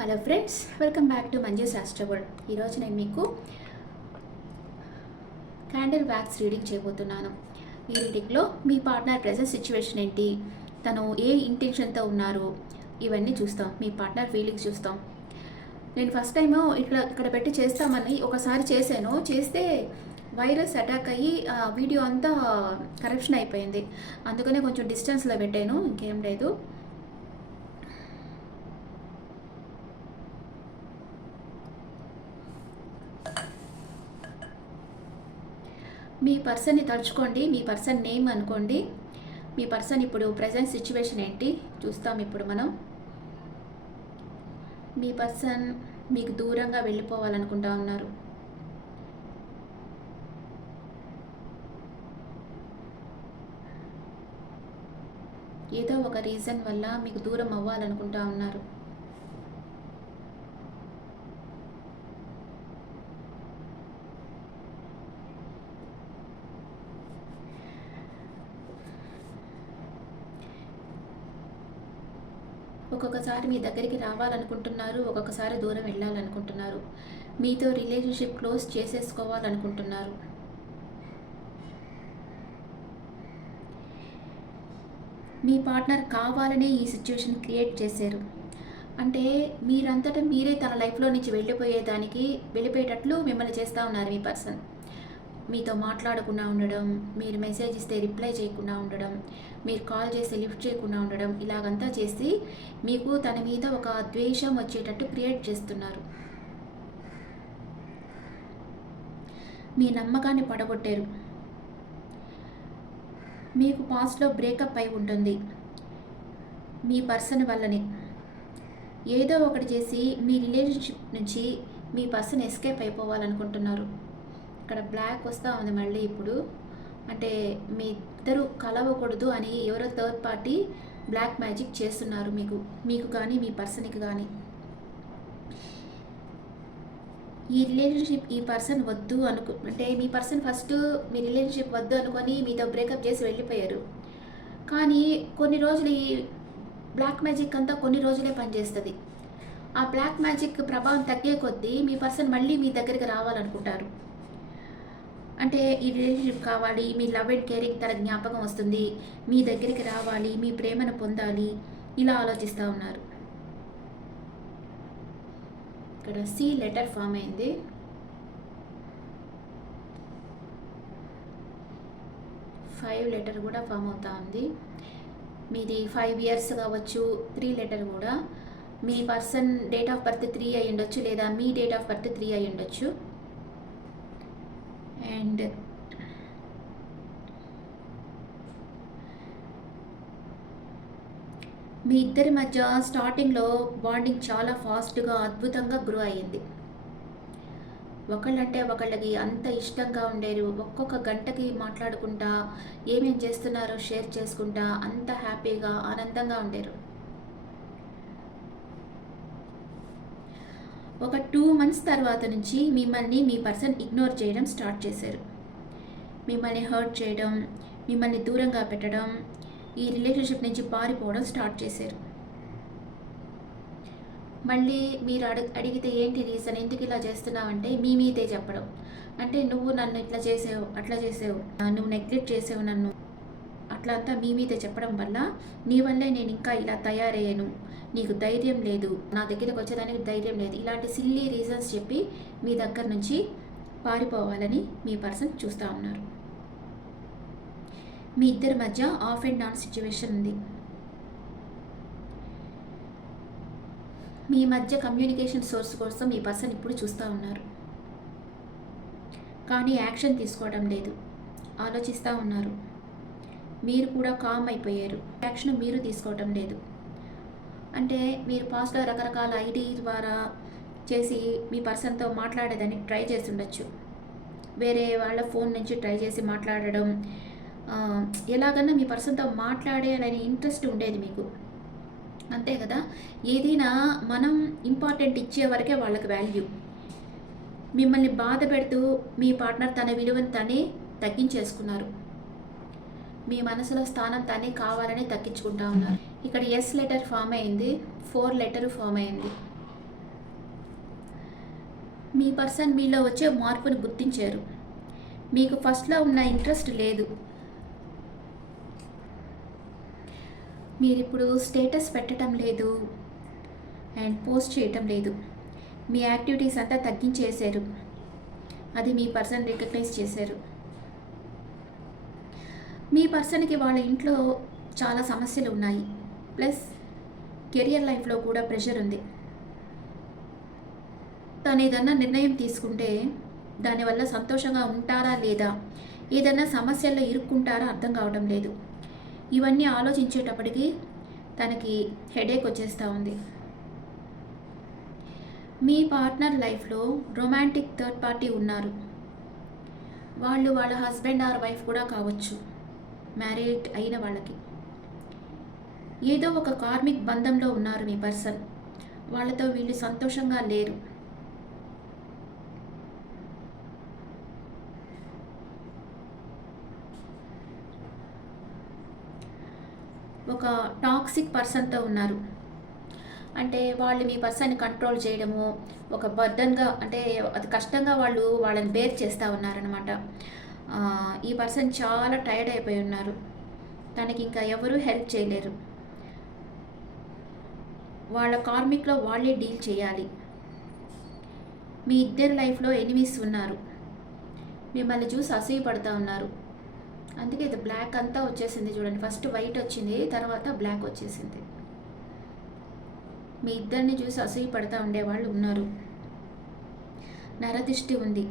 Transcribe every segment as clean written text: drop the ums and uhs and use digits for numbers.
Hello friends, welcome back to Manju శాస్త్రబుల్. ఈరోజు నేను మీకు క్యాండిల్ వ్యాక్స్ రీడింగ్ చేయబోతున్నాను. ఈ రీడింగ్లో మీ పార్ట్నర్ ప్రెజెంట్ సిచ్యువేషన్ ఏంటి, తను ఏ ఇంటెన్షన్తో ఉన్నారు, ఇవన్నీ చూస్తాం. మీ పార్ట్నర్ ఫీలింగ్స్ చూస్తాం. నేను ఫస్ట్ టైం ఇక్కడ పెట్టి చేస్తామని ఒకసారి చేస్తే వైరస్ అటాక్ అయ్యి వీడియో అంతా కరప్షన్ అయిపోయింది. అందుకనే కొంచెం డిస్టెన్స్లో పెట్టాను, ఇంకేం లేదు. మీ పర్సన్ని తలుచుకోండి, మీ పర్సన్ నేమ్ అనుకోండి. మీ పర్సన్ ఇప్పుడు ప్రజెంట్ సిచ్యువేషన్ ఏంటి చూస్తాం ఇప్పుడు మనం. మీ పర్సన్ మీకు దూరంగా వెళ్ళిపోవాలనుకుంటా ఉన్నారు. ఏదో ఒక రీజన్ వల్ల మీకు దూరం అవ్వాలనుకుంటా ఉన్నారు. ఒక్కొక్కసారి మీ దగ్గరికి రావాలనుకుంటున్నారు, ఒక్కొక్కసారి దూరం వెళ్ళాలనుకుంటున్నారు. మీతో రిలేషన్షిప్ క్లోజ్ చేసేసుకోవాలనుకుంటున్నారు. మీ పార్ట్నర్ కావాలనే ఈ సిచ్యువేషన్ క్రియేట్ చేశారు. అంటే మీరంతటా మీరే తన లైఫ్లో నుంచి వెళ్ళిపోయేటట్లు మిమ్మల్ని చేస్తూ ఉన్నారు మీ పర్సన్. మీతో మాట్లాడకుండా ఉండడం, మీరు మెసేజ్ ఇస్తే రిప్లై చేయకుండా ఉండడం, మీరు కాల్ చేస్తే లిఫ్ట్ చేయకుండా ఉండడం, ఇలాగంతా చేసి మీకు తన మీద ఒక ద్వేషం వచ్చేటట్టు క్రియేట్ చేస్తున్నారు. మీ నమ్మకాన్ని పడగొట్టారు. మీకు పాస్ట్లో బ్రేకప్ అయి ఉంటుంది మీ పర్సన్ వల్లనే. ఏదో ఒకటి చేసి మీ రిలేషన్షిప్ నుంచి మీ పర్సన్ ఎస్కేప్ అయిపోవాలనుకుంటున్నారు. ఇక్కడ బ్లాక్ వస్తూ ఉంది మళ్ళీ ఇప్పుడు. అంటే మీ ఇద్దరు కలవకూడదు అని ఎవరో థర్డ్ పార్టీ బ్లాక్ మ్యాజిక్ చేస్తున్నారు మీకు కానీ మీ పర్సన్కి కానీ. ఈ రిలేషన్షిప్ ఈ పర్సన్ వద్దు అంటే మీ పర్సన్ ఫస్ట్ మీ రిలేషన్షిప్ వద్దు అనుకొని మీతో బ్రేకప్ చేసి వెళ్ళిపోయారు. కానీ కొన్ని రోజులు ఈ బ్లాక్ మ్యాజిక్ అంతా కొన్ని రోజులే పనిచేస్తుంది. ఆ బ్లాక్ మ్యాజిక్ ప్రభావం తగ్గే కొద్దీ మీ పర్సన్ మళ్ళీ మీ దగ్గరికి రావాలనుకుంటారు. అంటే ఈ రిలేషన్షిప్ కావాలి, మీ లవ్ అండ్ కేరింగ్ తన జ్ఞాపకం వస్తుంది, మీ దగ్గరికి రావాలి, మీ ప్రేమను పొందాలి, ఇలా ఆలోచిస్తూ ఉన్నారు. ఇక్కడ సి లెటర్ ఫామ్ అయింది. ఫైవ్ లెటర్ కూడా ఫామ్ అవుతా ఉంది. మీది 5 years కావచ్చు. 3 లెటర్ కూడా. మీ పర్సన్ డేట్ ఆఫ్ బర్త్ 3 అయి ఉండొచ్చు, లేదా మీ డేట్ ఆఫ్ బర్త్ 3 అయి ఉండొచ్చు. అండ్ మీ ఇద్దరి మధ్య స్టార్టింగ్లో బాండింగ్ చాలా ఫాస్ట్గా అద్భుతంగా గ్రో అయ్యింది. ఒకళ్ళంటే ఒకళ్ళకి అంత ఇష్టంగా ఉండేరు. ఒక్కొక్క గంటకి మాట్లాడుకుంటా, ఏమేం చేస్తున్నారో షేర్ చేసుకుంటా అంత హ్యాపీగా ఆనందంగా ఉండేరు. ఒక 2 months తర్వాత నుంచి మిమ్మల్ని మీ పర్సన్ ఇగ్నోర్ చేయడం స్టార్ట్ చేశారు. మిమ్మల్ని హర్ట్ చేయడం, మిమ్మల్ని దూరంగా పెట్టడం, ఈ రిలేషన్షిప్ నుంచి పారిపోవడం స్టార్ట్ చేశారు. మళ్ళీ మీరు అడిగితే ఏంటి రీజన్, ఎందుకు ఇలా చేస్తున్నావంటే మీ మీదే చెప్పడం. అంటే నువ్వు నన్ను ఇట్లా చేసావు, అట్లా చేసావు, నువ్వు నెగ్లెక్ట్ చేసావు నన్ను, అట్లా అంతా మీ మీదే చెప్పడం వల్ల నీ వల్లే నేను ఇంకా ఇలా తయారయ్యాను, నీకు ధైర్యం లేదు, నా దగ్గరకు వచ్చేదానికి ధైర్యం లేదు, ఇలాంటి సిల్లీ రీజన్స్ చెప్పి మీ దగ్గర నుంచి పారిపోవాలని మీ పర్సన్ చూస్తూ ఉన్నారు. మీ ఇద్దరి మధ్య ఆఫ్ అండ్ ఆన్ సిచ్యువేషన్ ఉంది. మీ మధ్య కమ్యూనికేషన్ సోర్స్ కోసం మీ పర్సన్ ఇప్పుడు చూస్తూ ఉన్నారు. కానీ యాక్షన్ తీసుకోవడం లేదు, ఆలోచిస్తూ ఉన్నారు. మీరు కూడా కామ్ అయిపోయారు, యాక్షన్ మీరు తీసుకోవటం లేదు. అంటే మీరు పాస్ట్లో రకరకాల ఐడి ద్వారా చేసి మీ పర్సన్తో మాట్లాడేదానికి ట్రై చేసి ఉండొచ్చు. వేరే వాళ్ళ ఫోన్ నుంచి ట్రై చేసి మాట్లాడడం, ఎలాగన్నా మీ పర్సన్తో మాట్లాడేయాలని ఇంట్రెస్ట్ ఉండేది మీకు, అంతే కదా. ఏదైనా మనం ఇంపార్టెంట్ ఇచ్చే వరకే వాళ్ళకి వాల్యూ. మిమ్మల్ని బాధ పెడుతూ మీ పార్ట్నర్ తన విలువను తనే తగ్గించేసుకున్నారు. మీ మనసులో స్థానం తనే కావాలని తగ్గించుకుంటా ఉన్నారు. ఇక్కడ ఎస్ లెటర్ ఫామ్ అయింది, 4 లెటర్ ఫామ్ అయింది. మీ పర్సన్ మీలో వచ్చే మార్పును గుర్తించారు. మీకు ఫస్ట్‌లో ఉన్న ఇంట్రెస్ట్ లేదు. మీరిప్పుడు స్టేటస్ పెట్టడం లేదు అండ్ పోస్ట్ చేయటం లేదు. మీ యాక్టివిటీస్ అంతా తగ్గించేశారు. అది మీ పర్సన్ రికగ్నైజ్ చేశారు. మీ పర్సన్‌కి వాళ్ళ ఇంట్లో చాలా సమస్యలు ఉన్నాయి. ప్లస్ కెరియర్ లైఫ్‌లో కూడా ప్రెషర్ ఉంది. తను ఏదన్నా నిర్ణయం తీసుకుంటే దానివల్ల సంతోషంగా ఉంటారా లేదా, ఏదన్నా సమస్యల్లో ఇరుక్కుంటారా అర్థం కావడం లేదు. ఇవన్నీ ఆలోచించేటప్పటికి తనకి హెడేక్ వచ్చేస్తూ ఉంది. మీ పార్ట్నర్ లైఫ్లో రొమాంటిక్ థర్డ్ పార్టీ ఉన్నారు. వాళ్ళు వాళ్ళ హస్బెండ్ ఆర్ వైఫ్ కూడా కావచ్చు, మ్యారీడ్ అయిన వాళ్ళకి. ఏదో ఒక కార్మిక్ బంధంలో ఉన్నారు మీ పర్సన్. వాళ్ళతో వీళ్ళు సంతోషంగా లేరు. ఒక టాక్సిక్ పర్సన్తో ఉన్నారు. అంటే వాళ్ళు మీ పర్సన్ని కంట్రోల్ చేయడము ఒక బర్డన్గా, అంటే అది కష్టంగా వాళ్ళు వాళ్ళని బేర్ చేస్తూ ఉన్నారనమాట. ఈ పర్సన్ చాలా టైర్డ్ అయిపోయి ఉన్నారు. తనకి ఇంకా ఎవరూ హెల్ప్ చేయలేరు. వాళ్ళ కార్మిక్లో వాళ్ళే డీల్ చేయాలి. మీ ఇద్దరి లైఫ్లో ఎనిమీస్ ఉన్నారు. మిమ్మల్ని చూసి అసూయ పడుతూ ఉన్నారు. అందుకే ఇది బ్లాక్ అంతా వచ్చేసింది చూడండి. ఫస్ట్ వైట్ వచ్చింది, తర్వాత బ్లాక్ వచ్చేసింది. మీ ఇద్దరిని చూసి అసూయ పడుతూ ఉండేవాళ్ళు ఉన్నారు. నరదిష్టి ఉంది.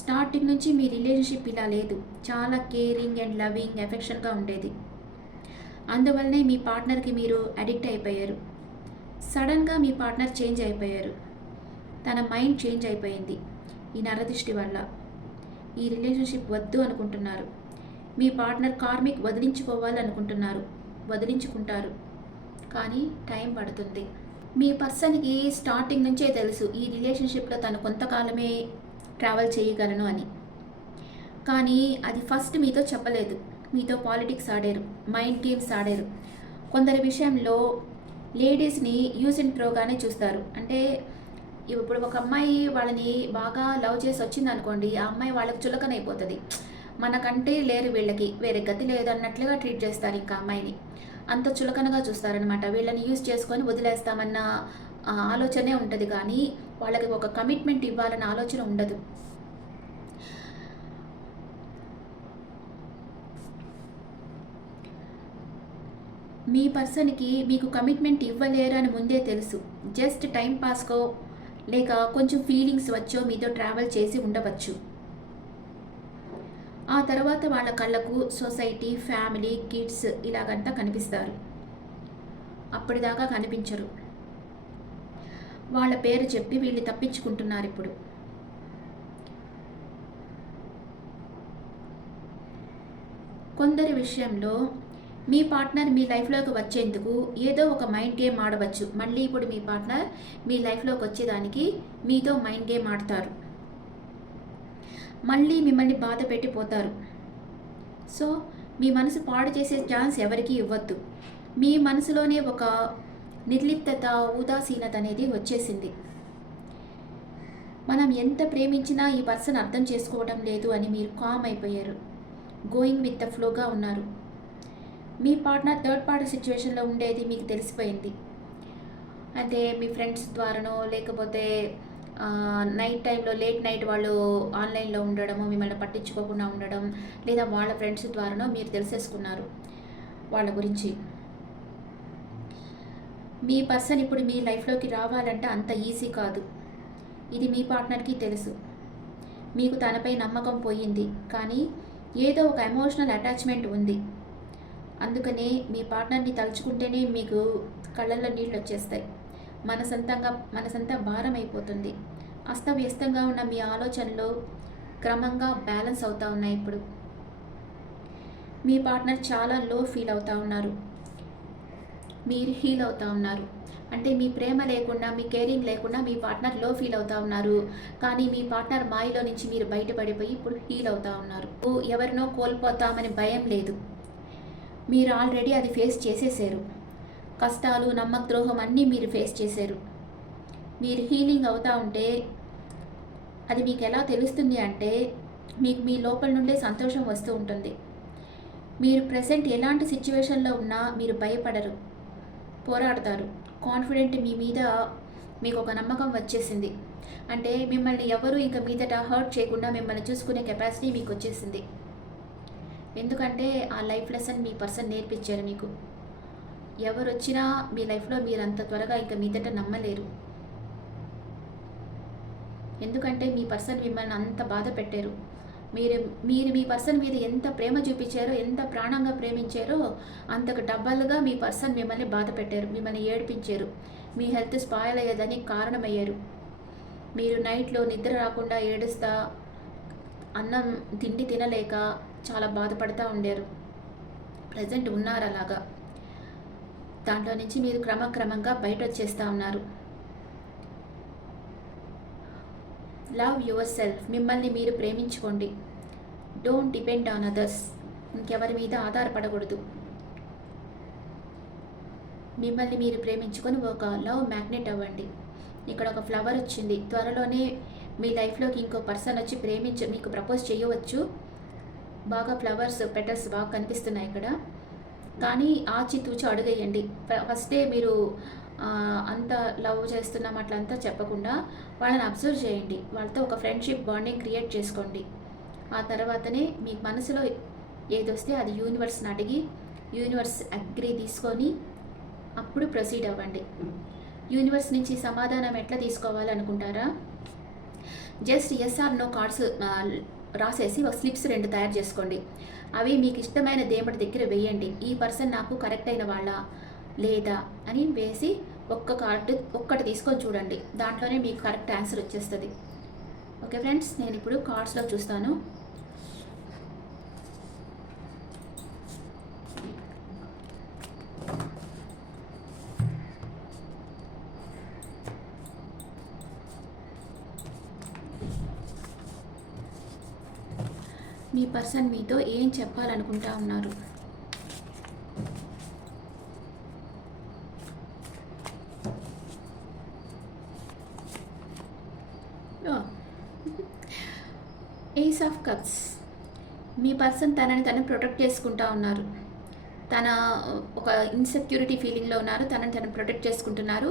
స్టార్టింగ్ నుంచి మీ రిలేషన్షిప్ ఇలా లేదు. చాలా కేరింగ్ అండ్ లవింగ్ ఎఫెక్షన్గా ఉండేది. అందువల్లనే మీ పార్ట్నర్కి మీరు అడిక్ట్ అయిపోయారు. సడన్గా మీ పార్ట్నర్ చేంజ్ అయిపోయారు. తన మైండ్ చేంజ్ అయిపోయింది ఈ నరదిష్టి వల్ల. ఈ రిలేషన్షిప్ వద్దు అనుకుంటున్నారు. మీ పార్ట్నర్ కార్మిక్ వదిలించుకోవాలనుకుంటున్నారు. వదిలించుకుంటారు, కానీ టైం పడుతుంది. మీ పర్సన్కి స్టార్టింగ్ నుంచే తెలుసు ఈ రిలేషన్షిప్లో తను కొంతకాలమే ట్రావెల్ చేయగలను అని. కానీ అది ఫస్ట్ మీతో చెప్పలేదు. మీతో పాలిటిక్స్ ఆడారు, మైండ్ గేమ్స్ ఆడారు. కొందరి విషయంలో లేడీస్ని యూజ్ అండ్ త్రోగానే చూస్తారు. అంటే ఇప్పుడు ఒక అమ్మాయి వాళ్ళని బాగా లవ్ చేసి వచ్చింది అనుకోండి, ఆ అమ్మాయి వాళ్ళకి చులకనైపోతుంది. మనకంటే లేరు, వీళ్ళకి వేరే గతి లేదు అన్నట్లుగా ట్రీట్ చేస్తారు. ఇంకా అమ్మాయిని అంత చులకనగా చూస్తారనమాట. వీళ్ళని యూజ్ చేసుకొని వదిలేస్తామన్న ఆలోచనే ఉంటుంది, కానీ వాళ్ళకి ఒక కమిట్మెంట్ ఇవ్వాలన్న ఆలోచన ఉండదు. మీ పర్సన్కి మీకు కమిట్మెంట్ ఇవ్వలేరు అని ముందే తెలుసు. జస్ట్ టైం పాస్కో లేక కొంచెం ఫీలింగ్స్ వచ్చో మీతో ట్రావెల్ చేసి ఉండవచ్చు. ఆ తర్వాత వాళ్ళ కళ్ళకు సొసైటీ, ఫ్యామిలీ, కిడ్స్ ఇలాగంతా కనిపిస్తారు. అప్పటిదాకా కనిపించరు. వాళ్ళ పేరు చెప్పి వీళ్ళు తప్పించుకుంటున్నారు ఇప్పుడు. కొందరి విషయంలో మీ పార్ట్నర్ మీ లైఫ్లోకి వచ్చేందుకు ఏదో ఒక మైండ్ గేమ్ ఆడవచ్చు. మళ్ళీ ఇప్పుడు మీ పార్ట్నర్ మీ లైఫ్లోకి వచ్చేదానికి మీతో మైండ్ గేమ్ ఆడతారు. మళ్ళీ మిమ్మల్ని బాధ పెట్టిపోతారు. సో మీ మనసు పాడు చేసే ఛాన్స్ ఎవరికీ ఇవ్వద్దు. మీ మనసులోనే ఒక నిర్లిప్తత, ఉదాసీనత అనేది వచ్చేసింది. మనం ఎంత ప్రేమించినా ఈ పర్సన్ అర్థం చేసుకోవడం లేదు అని మీరు కామ్ అయిపోయారు. గోయింగ్ విత్ ద ఫ్లోగా ఉన్నారు. మీ పార్ట్నర్ థర్డ్ పార్టీ సిచ్యువేషన్లో ఉండేది మీకు తెలిసిపోయింది. అంటే మీ ఫ్రెండ్స్ ద్వారానో లేకపోతే నైట్ టైంలో లేట్ నైట్ వాళ్ళు ఆన్లైన్లో ఉండడము, మిమ్మల్ని పట్టించుకోకుండా ఉండడం, లేదా వాళ్ళ ఫ్రెండ్స్ ద్వారానో మీరు తెలిసేసుకున్నారు వాళ్ళ గురించి. మీ పర్సన్ ఇప్పుడు మీ లైఫ్లోకి రావాలంటే అంత ఈజీ కాదు. ఇది మీ పార్ట్నర్కి తెలుసు. మీకు తనపై నమ్మకం పోయింది, కానీ ఏదో ఒక ఎమోషనల్ అటాచ్మెంట్ ఉంది. అందుకనే మీ పార్ట్నర్ని తలుచుకుంటేనే మీకు కళ్ళల్లో నీళ్ళు వచ్చేస్తాయి. మనసంతా భారం అయిపోతుంది. అస్తవ్యస్తంగా ఉన్న మీ ఆలోచనలు క్రమంగా బ్యాలెన్స్ అవుతూ ఉన్నాయి. ఇప్పుడు మీ పార్ట్నర్ చాలా లో ఫీల్ అవుతూ ఉన్నారు. మీరు హీల్ అవుతూ ఉన్నారు. అంటే మీ ప్రేమ లేకుండా, మీ కేరింగ్ లేకుండా మీ పార్ట్నర్ లో ఫీల్ అవుతూ ఉన్నారు. కానీ మీ పార్ట్నర్ మాయలో నుంచి మీరు బయటపడిపోయి ఇప్పుడు హీల్ అవుతూ ఉన్నారు. ఎవరినో కోల్పోతామని భయం లేదు. మీరు ఆల్రెడీ అది ఫేస్ చేసేసారు. కష్టాలు, నమ్మకద్రోహం అన్నీ మీరు ఫేస్ చేశారు. మీరు హీలింగ్ అవుతూ ఉంటే అది మీకు ఎలా తెలుస్తుంది అంటే మీకు మీ లోపల నుండే సంతోషం వస్తూ ఉంటుంది. మీరు ప్రెజెంట్ ఎలాంటి సిచ్యువేషన్లో ఉన్నా మీరు భయపడరు, పోరాడతారు. కాన్ఫిడెంట్ మీ మీద మీకు ఒక నమ్మకం వచ్చేసింది. అంటే మిమ్మల్ని ఎవరు ఇంకా మీదట హర్ట్ చేయకుండా మిమ్మల్ని చూసుకునే కెపాసిటీ మీకు వచ్చేసింది. ఎందుకంటే ఆ లైఫ్ లెసన్ మీ పర్సన్ నేర్పించారు మీకు. ఎవరు వచ్చినా మీ లైఫ్లో మీరు అంత త్వరగా ఇంకా మీదట నమ్మలేరు. ఎందుకంటే మీ పర్సన్ మిమ్మల్ని అంత బాధ పెట్టారు. మీరు మీరు మీ పర్సన్ మీద ఎంత ప్రేమ చూపించారో, ఎంత ప్రాణంగా ప్రేమించారో అంతకు డబ్బలుగా మీ పర్సన్ మిమ్మల్ని బాధ పెట్టారు, మిమ్మల్ని ఏడిపించారు, మీ హెల్త్ స్పాయిల్ అయ్యేదని కారణమయ్యారు. మీరు నైట్లో నిద్ర రాకుండా ఏడుస్తా, అన్నం తిండి తినలేక చాలా బాధపడుతూ ఉండారు. ప్రజెంట్ ఉన్నారు అలాగా. దాంట్లో నుంచి మీరు క్రమక్రమంగా బయట వచ్చేస్తూ ఉన్నారు. Love yourself. మిమ్మల్ని మీరు ప్రేమించుకోండి. Don't depend on others. ఇంకెవరి మీద ఆధారపడకూడదు. మిమ్మల్ని మీరు ప్రేమించుకొని ఒక లవ్ మ్యాగ్నెట్ అవ్వండి. ఇక్కడ ఒక ఫ్లవర్ వచ్చింది. త్వరలోనే మీ లైఫ్లోకి ఇంకో పర్సన్ వచ్చి మీకు ప్రపోజ్ చేయవచ్చు. బాగా ఫ్లవర్స్ పెటల్స్ బాగా కనిపిస్తున్నాయి ఇక్కడ. కానీ ఆచితూచి అడుగేయండి. ఫస్టే మీరు అంత లవ్ చేస్తున్నాం అట్లంతా చెప్పకుండా వాళ్ళని అబ్జర్వ్ చేయండి. వాళ్ళతో ఒక ఫ్రెండ్షిప్ బాండింగ్ క్రియేట్ చేసుకోండి. ఆ తర్వాతనే మీ మనసులో ఏదొస్తే అది యూనివర్స్ని అడిగి యూనివర్స్ అగ్రీ తీసుకొని అప్పుడు ప్రొసీడ్ అవ్వండి. యూనివర్స్ నుంచి సమాధానం ఎట్లా తీసుకోవాలనుకుంటారా? Just yes or no cards రాసేసి ఒక స్లిప్స్ 2 తయారు చేసుకోండి. అవి మీకు ఇష్టమైన దేవుడి దగ్గర వేయండి. ఈ పర్సన్ నాకు కరెక్ట్ అయిన వాళ్ళ లేదా అని వేసి ఒక్క కార్డు ఒక్కటి తీసుకొని చూడండి. దాంట్లోనే మీకు కరెక్ట్ ఆన్సర్ వచ్చేస్తుంది. ఓకే ఫ్రెండ్స్, నేను ఇప్పుడు కార్డ్స్లో చూస్తాను. మీ పర్సన్ మీతో ఏం చెప్పాలనుకుంటా ఉన్నారు? Ace of cups. మీ పర్సన్ తనని తను ప్రొటెక్ట్ చేసుకుంటా ఉన్నారు. తన ఒక ఇన్సెక్యూరిటీ ఫీలింగ్లో ఉన్నారు. తనని తను ప్రొటెక్ట్ చేసుకుంటున్నారు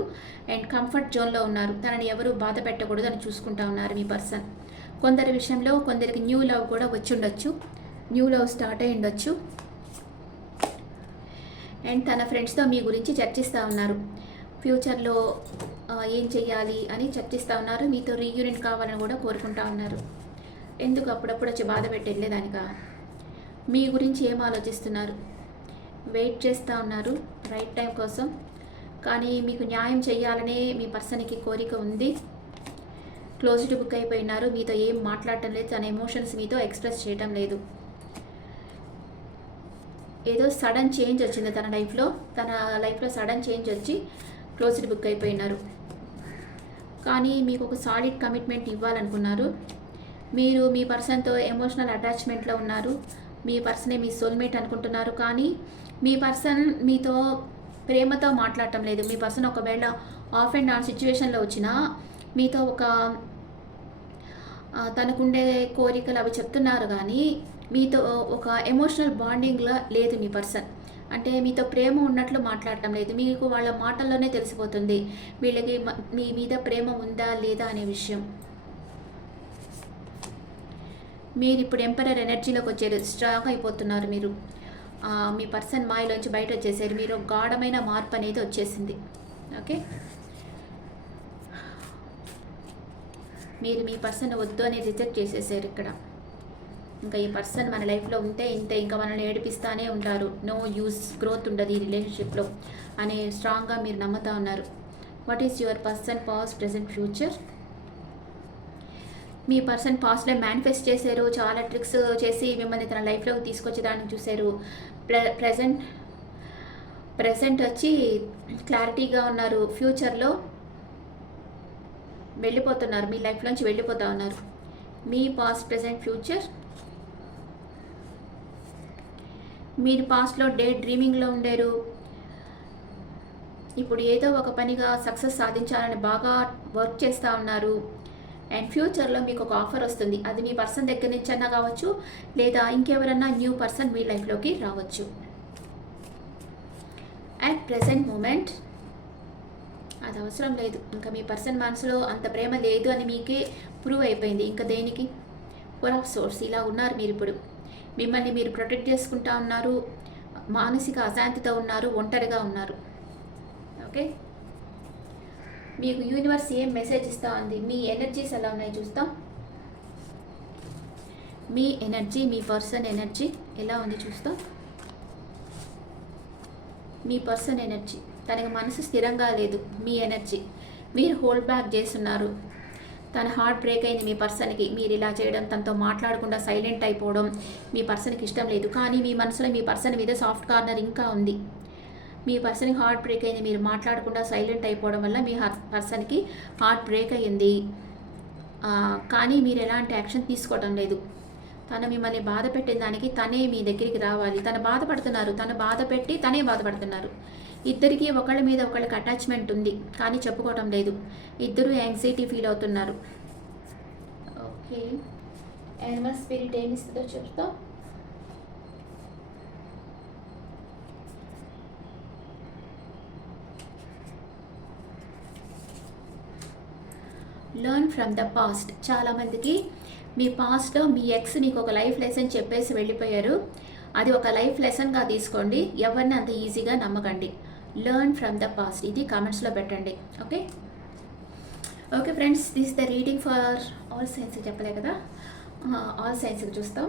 అండ్ కంఫర్ట్ జోన్లో ఉన్నారు. తనని ఎవరు బాధ పెట్టకూడదు అని చూసుకుంటా ఉన్నారు మీ పర్సన్. కొందరి విషయంలో కొందరికి న్యూ లవ్ కూడా వచ్చి ఉండొచ్చు. న్యూ లవ్ స్టార్ట్ అయి ఉండొచ్చు. అండ్ తన ఫ్రెండ్స్తో మీ గురించి చర్చిస్తూ ఉన్నారు. ఫ్యూచర్లో ఏం చెయ్యాలి అని చర్చిస్తూ ఉన్నారు. మీతో రీయూనియన్ కావాలని కూడా కోరుకుంటా ఉన్నారు. ఎందుకు అప్పుడప్పుడు వచ్చి బాధ పెట్టి వెళ్ళేదానికా? మీ గురించి ఏం ఆలోచిస్తున్నారు? వెయిట్ చేస్తూ ఉన్నారు రైట్ టైం కోసం. కానీ మీకు న్యాయం చేయాలనే మీ పర్సన్కి కోరిక ఉంది. క్లోజ్డ్ బుక్ అయిపోయినారు. మీతో ఏం మాట్లాడటం లేదు. తన ఎమోషన్స్ మీతో ఎక్స్ప్రెస్ చేయటం లేదు. ఏదో సడన్ చేంజ్ వచ్చింది తన లైఫ్లో సడన్ చేంజ్ వచ్చి క్లోజ్డ్ బుక్ అయిపోయినారు. కానీ మీకు ఒక సాలిడ్ కమిట్మెంట్ ఇవ్వాలనుకున్నారు. మీరు మీ పర్సన్తో ఎమోషనల్ అటాచ్మెంట్లో ఉన్నారు. మీ పర్సనే మీ సోల్మేట్ అనుకుంటున్నారు. కానీ మీ పర్సన్ మీతో ప్రేమతో మాట్లాడటం లేదు. మీ పర్సన్ ఒకవేళ ఆఫ్ అండ్ ఆన్ సిచ్యువేషన్లో వచ్చినా మీతో ఒక తనకుండే కోరికలు అవి చెప్తున్నారు. కానీ మీతో ఒక ఎమోషనల్ బాండింగ్లో లేదు మీ పర్సన్. అంటే మీతో ప్రేమ ఉన్నట్లు మాట్లాడటం లేదు. మీకు వాళ్ళ మాటల్లోనే తెలిసిపోతుంది వీళ్ళకి మీ మీద ప్రేమ ఉందా లేదా అనే విషయం. మీరు ఇప్పుడు ఎంపరర్ ఎనర్జీలోకి వచ్చారు. స్ట్రాంగ్ అయిపోతున్నారు మీరు. మీ పర్సన్ మాయలోంచి బయట వచ్చేసారు. మీరు గాఢమైన మార్పు అనేది వచ్చేసింది. ఓకే, మీరు మీ పర్సన్ వద్దు అని రిజెక్ట్ చేసేసారు ఇక్కడ. ఇంకా ఈ పర్సన్ మన లైఫ్లో ఉంటే ఇంతే, ఇంకా మనల్ని ఏడిపిస్తానే ఉంటారు. నో యూస్, గ్రోత్ ఉండదు ఈ రిలేషన్షిప్లో అని స్ట్రాంగ్గా మీరు నమ్ముతా ఉన్నారు. What is your person past, present, future? Me person పాస్ట్లో మేనిఫెస్ట్ చేశారు. చాలా ట్రిక్స్ చేసి మిమ్మల్ని తన లైఫ్లోకి తీసుకొచ్చేదానికి చూశారు. ప్రజెంట్ వచ్చి క్లారిటీగా ఉన్నారు. ఫ్యూచర్లో వెళ్ళిపోతున్నారు. మీ లైఫ్లోంచి వెళ్ళిపోతూ ఉన్నారు. మీ పాస్ట్, ప్రెజెంట్, ఫ్యూచర్. మీరు పాస్ట్లో డే డ్రీమింగ్లో ఉండారు. ఇప్పుడు ఏదో ఒక పనిగా సక్సెస్ సాధించాలని బాగా వర్క్ చేస్తూ ఉన్నారు. అండ్ ఫ్యూచర్లో మీకు ఒక ఆఫర్ వస్తుంది. అది మీ పర్సన్ దగ్గర నుంచి అన్నా కావచ్చు, లేదా ఇంకెవరన్నా న్యూ పర్సన్ మీ లైఫ్లోకి రావచ్చు. అట్ ప్రెసెంట్ మూమెంట్ అది అవసరం లేదు. ఇంకా మీ పర్సన్ మనసులో అంత ప్రేమ లేదు అని మీకే ప్రూవ్ అయిపోయింది. ఇంకా దేనికి? ఫోర్ ఆఫ్ సోర్స్ ఇలా ఉన్నారు మీరు ఇప్పుడు. మిమ్మల్ని మీరు ప్రొటెక్ట్ చేసుకుంటా ఉన్నారు, మానసిక అశాంతితో ఉన్నారు, ఒంటరిగా ఉన్నారు. ఓకే, మీకు యూనివర్స్ ఏం మెసేజ్ ఇస్తూ ఉంది, మీ ఎనర్జీస్ ఎలా ఉన్నాయి చూస్తాం. మీ ఎనర్జీ, మీ పర్సన్ ఎనర్జీ ఎలా ఉంది చూస్తాం. మీ పర్సన్ ఎనర్జీ, తనకి మనసు స్థిరంగా లేదు. మీ ఎనర్జీ, మీరు హోల్డ్ బ్యాక్ చేస్తున్నారు. తన హార్ట్ బ్రేక్ అయింది మీ పర్సన్కి. మీరు ఇలా చేయడం, తనతో మాట్లాడకుండా సైలెంట్ అయిపోవడం మీ పర్సన్కి ఇష్టం లేదు. కానీ మీ మనసులో మీ పర్సన్ మీద సాఫ్ట్ కార్నర్ ఇంకా ఉంది. మీ పర్సన్కి హార్ట్ బ్రేక్ అయింది, మీరు మాట్లాడకుండా సైలెంట్ అయిపోవడం వల్ల మీ పర్సన్కి హార్ట్ బ్రేక్ అయ్యింది. కానీ మీరు ఎలాంటి యాక్షన్ తీసుకోవడం లేదు. తను మిమ్మల్ని బాధ పెట్టిన దానికి తనే మీ దగ్గరికి రావాలి. తను బాధపడుతున్నారు, తను బాధ పెట్టి తనే బాధపడుతున్నారు. ఇద్దరికి ఒకళ్ళ మీద ఒకళ్ళకి అటాచ్మెంట్ ఉంది, కానీ చెప్పుకోవటం లేదు. ఇద్దరు యాంగ్జైటీ ఫీల్ అవుతున్నారు. ఓకే, యానిమల్ స్పిరిట్ ఏమి ఇస్తుందో చెప్తాం. Learn from the past. చాలామందికి మీ పాస్ట్లో మీ ఎక్స్ మీకు ఒక లైఫ్ లెసన్ చెప్పేసి వెళ్ళిపోయారు. అది ఒక లైఫ్ లెసన్గా తీసుకోండి. ఎవరిని అంత ఈజీగా నమ్మకండి. లెర్న్ ఫ్రమ్ ద పాస్ట్, ఇది కామెంట్స్లో పెట్టండి. Okay okay friends, this the reading for all science. చెప్పలే కదా, ఆల్ సైన్స్కి చూస్తాం.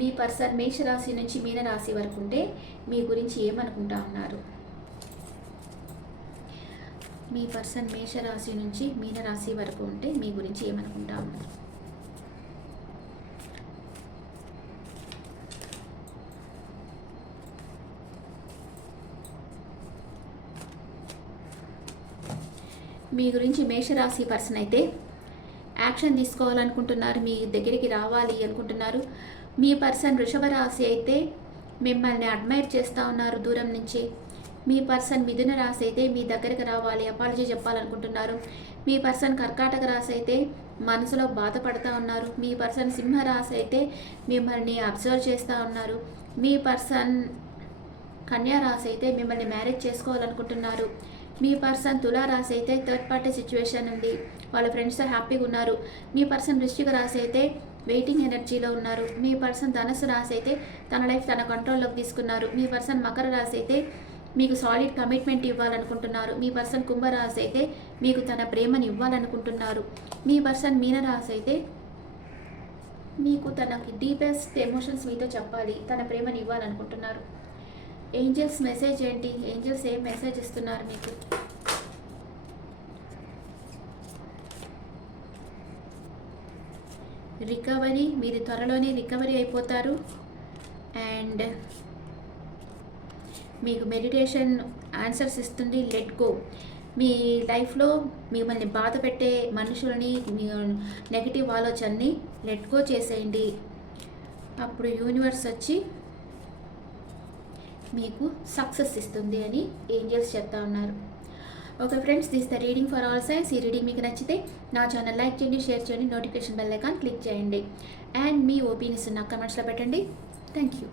మీ పర్సన్ మేషరాశి నుంచి మీనరాశి వరకు ఉంటే మీ గురించి ఏమనుకుంటా ఉన్నారు? మీ పర్సన్ మేషరాశి నుంచి మీనరాశి వరకు ఉంటే మీ గురించి ఏమనుకుంటా ఉన్నారు? మీ గురించి మేషరాశి పర్సన్ అయితే యాక్షన్ తీసుకోవాలనుకుంటున్నారు, మీ దగ్గరికి రావాలి అనుకుంటున్నారు. మీ పర్సన్ వృషభ రాశి అయితే మిమ్మల్ని అడ్మైర్ చేస్తూ ఉన్నారు దూరం నుంచి. మీ పర్సన్ మిథున రాశి అయితే మీ దగ్గరికి రావాలి, అపాలజీ చెప్పాలనుకుంటున్నారు. మీ పర్సన్ కర్కాటక రాశి అయితే మనసులో బాధపడుతూ ఉన్నారు. మీ పర్సన్ సింహ రాశి అయితే మిమ్మల్ని అబ్జర్వ్ చేస్తూ ఉన్నారు. మీ పర్సన్ కన్యా రాశి అయితే మిమ్మల్ని మ్యారేజ్ చేసుకోవాలనుకుంటున్నారు. మీ పర్సన్ తులా రాశి అయితే థర్డ్ పార్టీ సిచ్యువేషన్ ఉంది, వాళ్ళ ఫ్రెండ్స్తో హ్యాపీగా ఉన్నారు. మీ పర్సన్ వృశ్చిక రాశి అయితే వెయిటింగ్ ఎనర్జీలో ఉన్నారు. మీ పర్సన్ ధనుసు రాశి అయితే తన లైఫ్ తన కంట్రోల్లోకి తీసుకున్నారు. మీ పర్సన్ మకర రాశి అయితే మీకు సాలిడ్ కమిట్మెంట్ ఇవ్వాలనుకుంటున్నారు. మీ పర్సన్ కుంభరాశి అయితే మీకు తన ప్రేమను ఇవ్వాలనుకుంటున్నారు. మీ పర్సన్ మీనరాశి అయితే మీకు తనకి డీపెస్ట్ ఎమోషన్స్ మీతో చెప్పాలి, తన ప్రేమను ఇవ్వాలనుకుంటున్నారు. ఏంజల్స్ మెసేజ్ ఏంటి? ఏంజల్స్ ఏం మెసేజ్ ఇస్తున్నారు మీకు? రికవరీ, మీరు త్వరలోనే రికవరీ అయిపోతారు. అండ్ మీకు మెడిటేషన్ ఆన్సర్స్ ఇస్తుంది. Let go. మీ లైఫ్లో మిమ్మల్ని బాధ పెట్టే మనుషులని, మీ నెగిటివ్ ఆలోచనని లెట్ గో చేసేయండి. అప్పుడు యూనివర్స్ వచ్చి మీకు సక్సెస్ ఇస్తుంది అని ఏంజల్స్ చెప్తా ఉన్నారు. Okay friends, this the reading for all science. ఈ రీడింగ్ మీకు నచ్చితే నా ఛానల్ లైక్ చేయండి, షేర్ చేయండి, నోటిఫికేషన్ బెల్ ఐకాన్ క్లిక్ చేయండి. అండ్ మీ ఒపీనియన్స్ నాకు కమెంట్స్లో పెట్టండి. Thank you.